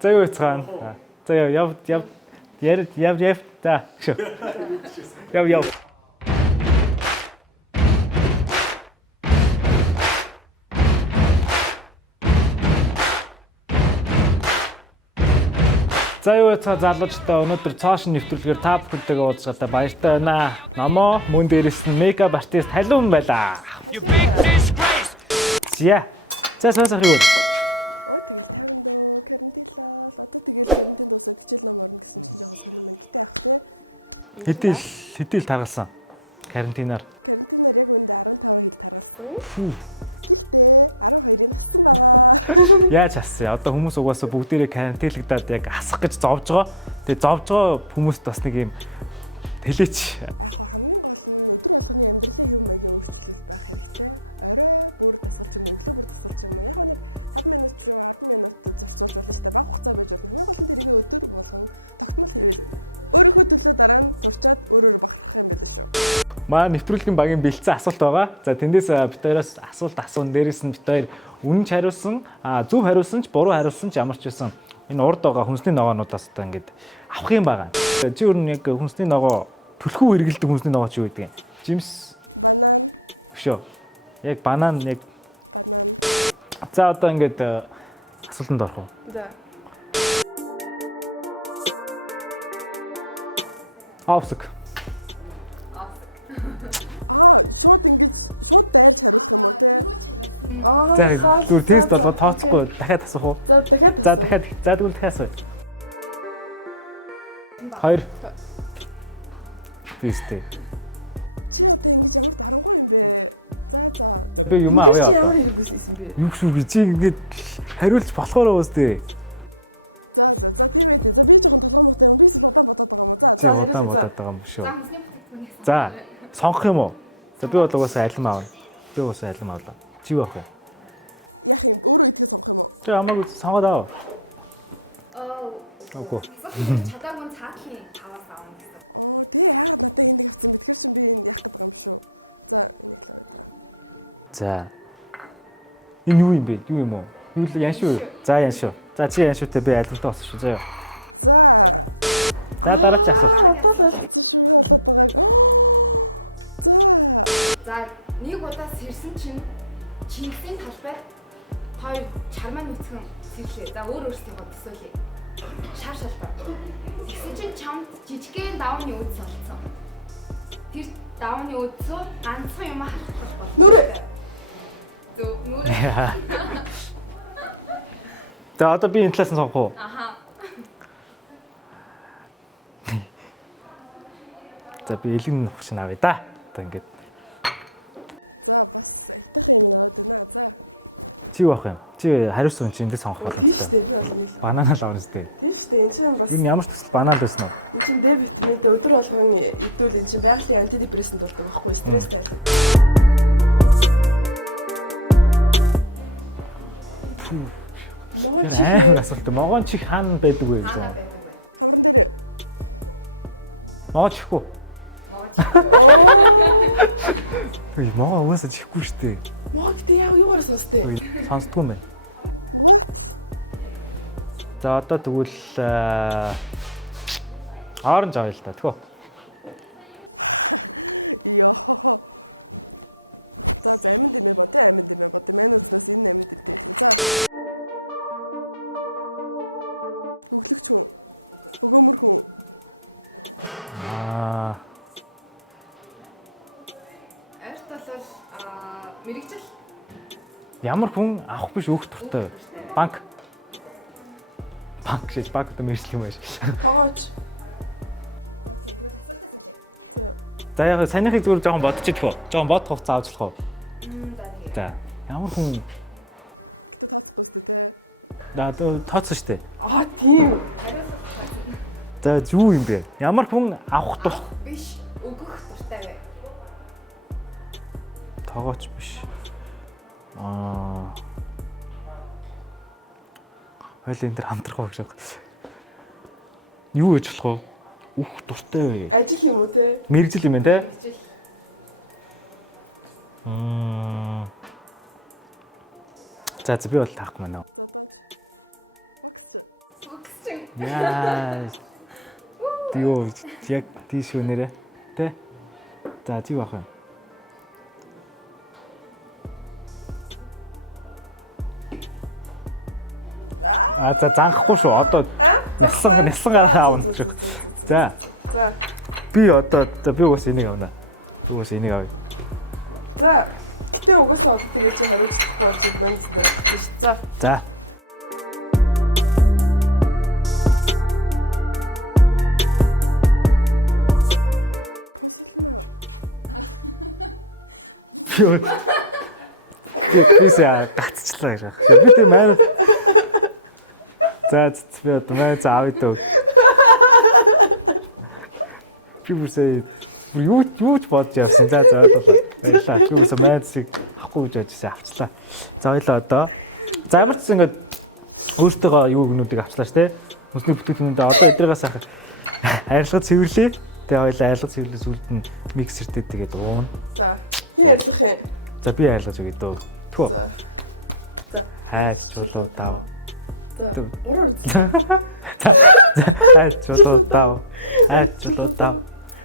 За юу яцгаана. За яв. За. Яв. За юу яцгаа залуучтай өнөөдөр цоошин нэвтрүүлгээр та бүхэнтэйгээ уулзгатай баяртай байна. Номоо мөн дээрээс нь мейкап артист халуун байлаа. За. За сонсох юу? Хэдэл таргалсан. Карантинаар. Яаж ассан? Одоо хүмүүс угаасаа бүгдээрээ карантинлагдаад яг асах гэж зовж байгаа. Тэгээ зовж байгаа хүмүүст бас нэг юм тэлээч. Маа нэвтрүүлгийн багийн бэлдсэн асуулт байгаа. За тэндээс бит хоёроос асуулт асуун. Дээрээс нь бит хоёр үнэнч хариулсан, зөв хариулсан ч, буруу хариулсан ч ямар ч байсан энэ урд байгаа хүнсний ногоонуудаас одоо ингэж авах юм байгаа. Чи өөр нь яг хүнсний ногоо түлхүү хэрэгэлдэг хүнсний ногоо чи юу гэдэг юм? Жимс өшөө. Яг банан яг. За одоо ингэж асуултанд орох уу? За. Авсаг. За зүгээр тест болгоод тооцохгүй дахиад асуух уу? За дахиад. За дахиад. За тэгвэл дахиад асууя. 2. Тесттэй. Би юм авъя одоо. Юу шүү би чи ингэж хариулж болохоор уусдээ. Чи удаан бодоод байгаа юм шүү. За сонгох юм уу? За би бол угаасаа алим аавна. Би угаасаа алим авлаа. Чи юу авах вэ? Чи амаг сонгоод аа. Окей. Чадаагүй цаатлын таваас аавна гэсэн. За. Энэ юу юм бэ? Юу юм уу? Юу л яан шүү. За яан шүү. За чи яан шүүтэй би алимтай болсон шүү. За. За дараа чи асуулт. За нэг удаа сэрсэн чинь Чингисийн талбайд хоёр чармаа нүцгэн сэрлээ. За өөр өөрсдийнхөө төсөөлье. Шар шалбар. Тэгсэн чинь чамд жижигхэн давны үдс олцсон. Тэр давны үдсөө ганцхан юм харах болно. Нүрэ. Зөв нүрэ. За одоо би энэ талаас нь сонгох уу? Аха. За би элгэн нухч навъя да. Одоо ингэж. Чи юу авах юм? Чи хариусан чинь эндээ сонгох боломжтой. Банан л авах үстэй. Тийм шүү дээ. Энэ чинь бас Юу ямар ч төсөл банан л байсан уу? энэ чинь Д витаминтэй өдөр болгоно идвэл энэ чинь байгалийн антидепрессант болдог байхгүй стресстэй. Тэр амар асуулт. Могоон чих хаана байдаг вэ гэж. Могоо чихгүй. Ой, могоо угаасаа чихгүй шүү дээ. Мог тэ яа юугаар сонстэй. Сонсдгүй юм байна. За одоо тэгвэл оранж авъя л та тэгөө. Арт бол мэрэгжил. Ямар хүн авах биш өөх туртай. Банк шиж банк одоо мэржлэх юм байна. Тогооч. За яг санийхыг зүгээр жоохон бодчих уу? Жоохон бодох хугацаа авч болох уу? За ямар хүн да тооцсон шүү дээ. Тийм. За юу юм бэ? Ямар хүн авах тур Биш өгөх дуртай бай. тогооч биш. Хойл энэ төр хамтрах байх шиг. Юу гэж болох вэ? Үх дуртай вэ? Ажил юм уу те? Мэргэжил юм байна те? Мэрэгжил. За би бол таахгүй байна. Үгсчин. Яа. Юу яг тийш үнэрэ. Тэ. За тийм ах юм. За занхахгүй шүү. Одоо нэлсэн гараа аавна гэж. За. За. Би одоо би угаас энийг авна. Би угаас энийг авъя. За. Гэтэ угаасаа одод гэж хариулж болж байна гэсэн шүү. За. За. Бисаа гацчлаа гэж байна. Би тийм маань. За би одоо маань заавь дөө. Би бүрсээ юу ч бодож явсан. За ойлголоо. Баярлалаа. Би бүрсээ майдсыг авахгүй гэж бодчихсан. Авчлаа. За ойлоо одоо. За ямар ч гэсэн ингээд өөртөөгөө юу гэнүүдийг авчлаа ш, тэ. Хүнсний бүтээгдэхүүнүүдээ одоо эдрэгээс авах арилгаж цэвэрлэе. Тэгээ хоёлаа арилгаж цэвэрлээс үлд нь миксертэй тэгээд уун. За. Би ярих юм. За би арилгаж өгье дөө. Тхөө. За. Хайч чулуу тав. За. Уруу. За. Хайч чулуу тав. Хайч чулуу тав.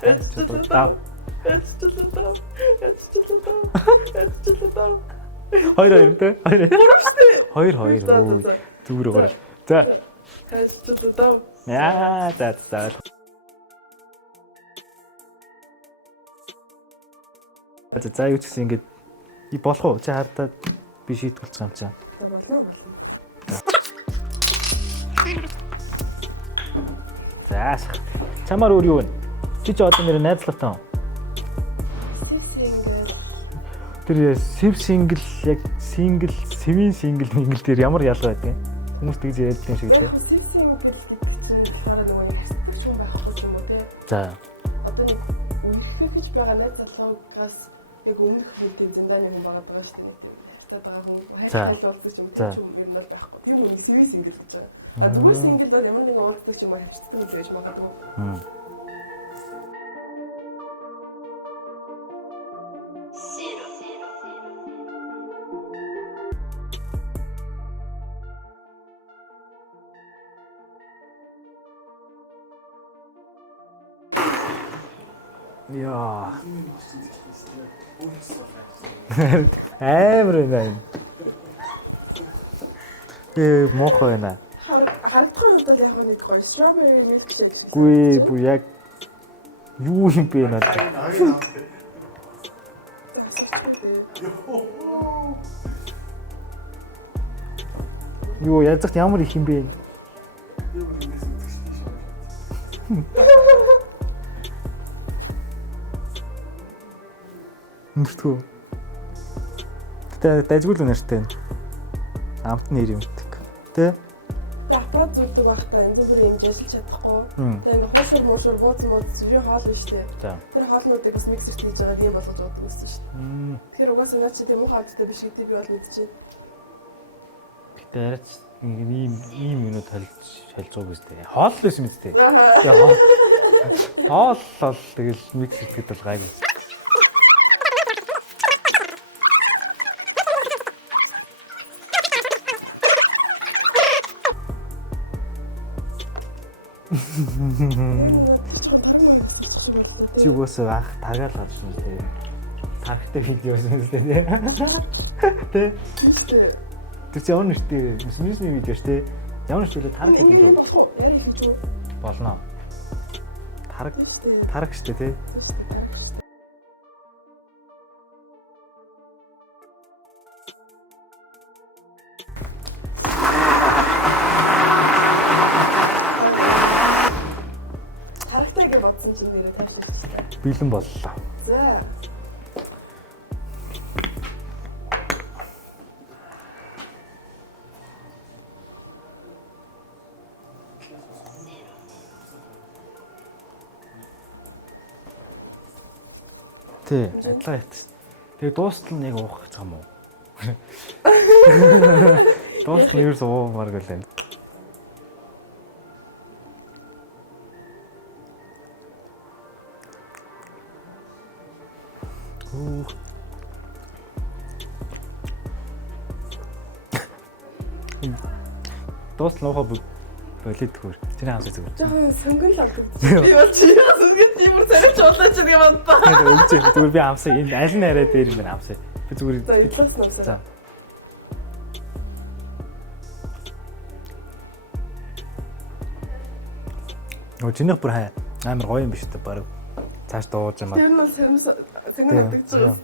Хайч чулуу тав. Хоёр тэ. Хоёр. Зүгээр өгөөрэй. За. Хайч чулуу тав. Яа, за. За юу ч гэсэн ингэж болох уу? Чи хардаа би шийтгүүлчих юм чам. За болно. За. Чамаар өөр юу вэ? Чи ч одоо нэр найзлахтаа. Тэр сив сингл яг сингл, севен сингл мингл дээр ямар ялгаа байдгийг хүмүүс тэгж ярьдаг юм шиг лээ. За. Одоо нэг үнэрхэх гэж байгаа найз залуугаас яг өмнөх үеийн зэндааны юм байгаа шүү дээ. Хятад байгаа хүн хайх уулзах юм юм бол байхгүй. Тийм үнийг сивэс сингл гэж байгаа. Зүгээр сингл бол ямар нэгэн уулзах юм хавчдаг юм байж магадгүй. Яа. Амар байна. Мохоо байна. Харагдах юм бол яг нэг гоё strawberry milkshake шиг. Гүй бүр яг юу юм бэ надад. Юу язгт ямар их юм бэ? Мөртгөө. Тэ дайжгүй л нэртэй. Амт нэр юм гэдэг. Тэ? Аппарат зүгдэг байхдаа янз бүрийн юм ажиллаж чадахгүй. Тэгээ ингээ хуушур муушур бууц юу хоол биш үү? Тэр хоолнуудыг бас миксерт хийж байгаа юм болгож удаа гэсэн шүү дээ. Тэгэхээр угаасаа наад чи тийм муу хавцтай биш гэдэг би бол мэдчихээн. Гэтэ арайч ийм минут шалж байгаа биз дээ. Хоол л байсан биз дээ. Хоол тэгэл миксерт гэдэг бол гайгүй. Чи үгүйс ах тагаал гарч юм дээ. Тархтай видео байсан үстэй тий. Тэ? Тэр чи ямар нэртэй мисми видео ш тий. Ямар нэртэй тарх гэдэг юм бэ? Яа хийж үү? Болно. Тарх штэ тий. Бэлэн боллоо. За. Тэ, адилхан ят. Тэгээ дуустал нь яг уух гэж байгаа юм уу? Дуустал нь ерөөс уумар гэлээ. Дуустал нуухаа болид тгүүр. Тэрийн хамсаа зүгээр. Жохон сонгон л авдаг. Би бол чиээс үгээд тиймэр царайч болооч гэдэг юм байна. Тэгээд өгч зүгээр би хамсаа энэ аль нь арай дээр юм байна хамсаа. Би зүгээр. За идлээс намсараа. Өө чиний бүр хай амар гоё юм биш үү баг. Цааш дууж юм аа. Тэр нь бол сонгон авдаг ч юм уу.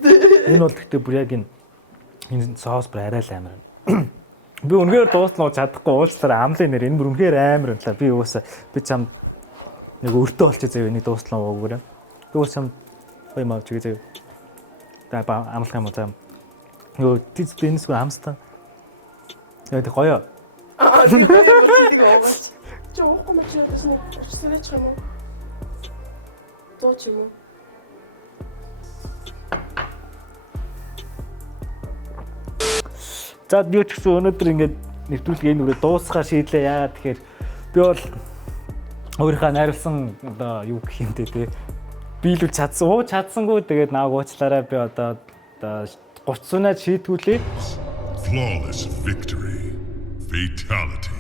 Энэ бол гэхдээ бүр яг энэ соус бүр арай л амар. Би үнэхээр дууснаа чадахгүй уучлаарай амлын нэр энэ бүр үнэхээр амар юм лаа. Би уусаа би чам нэг өртөө болчих заяа нэг дууснаа уугаарай. Би уус чам гоё маа чигээ заяа. Та амлах юм уу зам. Юу тийц бинс гоо хамстаа. Яг гоё. Тийм уугач. Чи уухгүй мach надад нэг 30 царайч юм уу? 100 ч юм уу? За юу ч гэсэн өнөөдөр ингээд нэвтрүүлгээ энэ үрээ дуусгахаа шийдлээ. Яагаад тэгэхээр би бол өөрийнхөө найруулсан одоо юу гэх юм те биелүүл чадсангүй тэгээд нааг уучлаарай би одоо 30 сунаад шийдгүүлээ. Flawless victory. Fatality.